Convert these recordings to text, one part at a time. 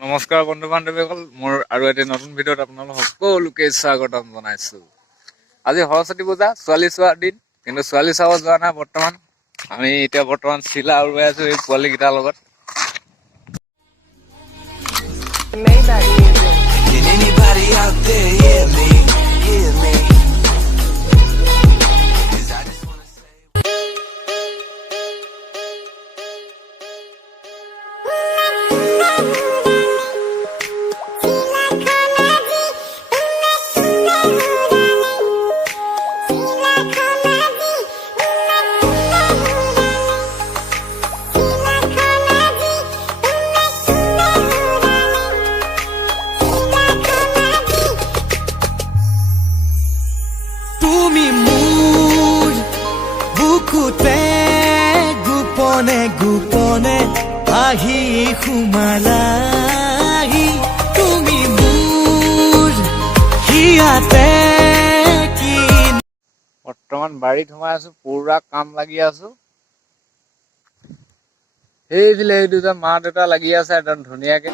নমস্কাৰ বন্ধু বান্ধৱীসকল, মোৰ আৰু এটা নতুন ভিডিঅ'ত আপোনালোক সকলোকে স্বাগতম জনাইছো। আজি সৰস্বতী পূজা, ছোৱালী চোৱাৰ দিন, কিন্তু ছোৱালী চাব যোৱা নাই বৰ্তমান। আমি এতিয়া বৰ্তমান চিলা উৰুৱাই আছো এই পোৱালীকেইটাৰ লগত। গোপনে গোপনে আহি সোমালাহি তুমি মোৰ হিয়াতে কি। বৰ্তমান বাৰীত সোমাই আছো, পুৰা কাম লাগি আছো। সেইফালে এই দুটা মা দেউতা লাগি আছে একদম ধুনীয়াকে।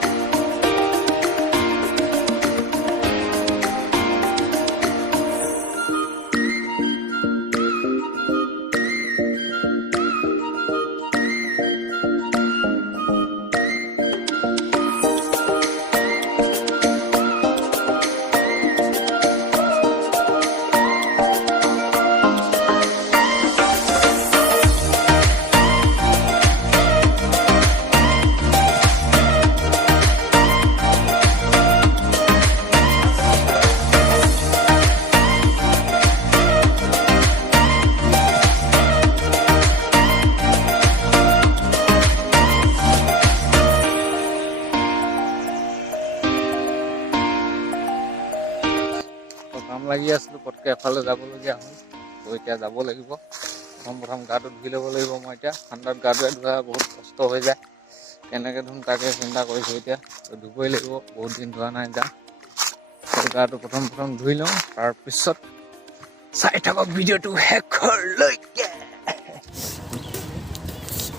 কাম লাগি আছিলো, পটকে এফালে যাবলগীয়া হ'ল। তো এতিয়া যাব লাগিব। প্ৰথম গাটো ধুই ল'ব লাগিব। মই এতিয়া ঠাণ্ডাত গাটো ধোৱা বহুত কষ্ট হৈ যায়, কেনেকে ধুম তাকে চিন্তা কৰিছো। এতিয়া ধুবই লাগিব, বহুত দিন ধোৱা নাই গা। গাটো প্ৰথম ধুই লওঁ, তাৰপিছত চাই থাকক ভিডিঅ'টো শেষলৈকে।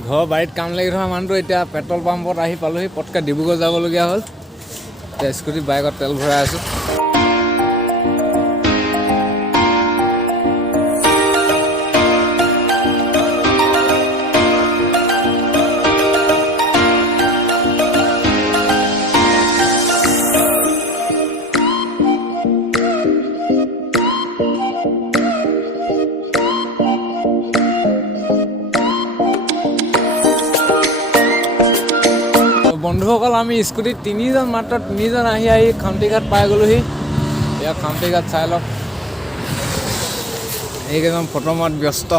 ঘৰৰ বাৰীত কাম লাগি থকা মানুহটো এতিয়া পেট্ৰল পাম্পত আহি পালোহি। পটকে ডিব্ৰুগড় যাবলগীয়া হ'ল। এতিয়া স্কুটি বাইকত তেল ভৰাই আছো। বন্ধুসকল, আমি স্কুটিত মাত্ৰ তিনিজন আহি খামটিঘাট পাই গ'লোহি। এতিয়া খামটিঘাট চাই লওক, এইকেইজন ফটো মৰাত ব্যস্ত।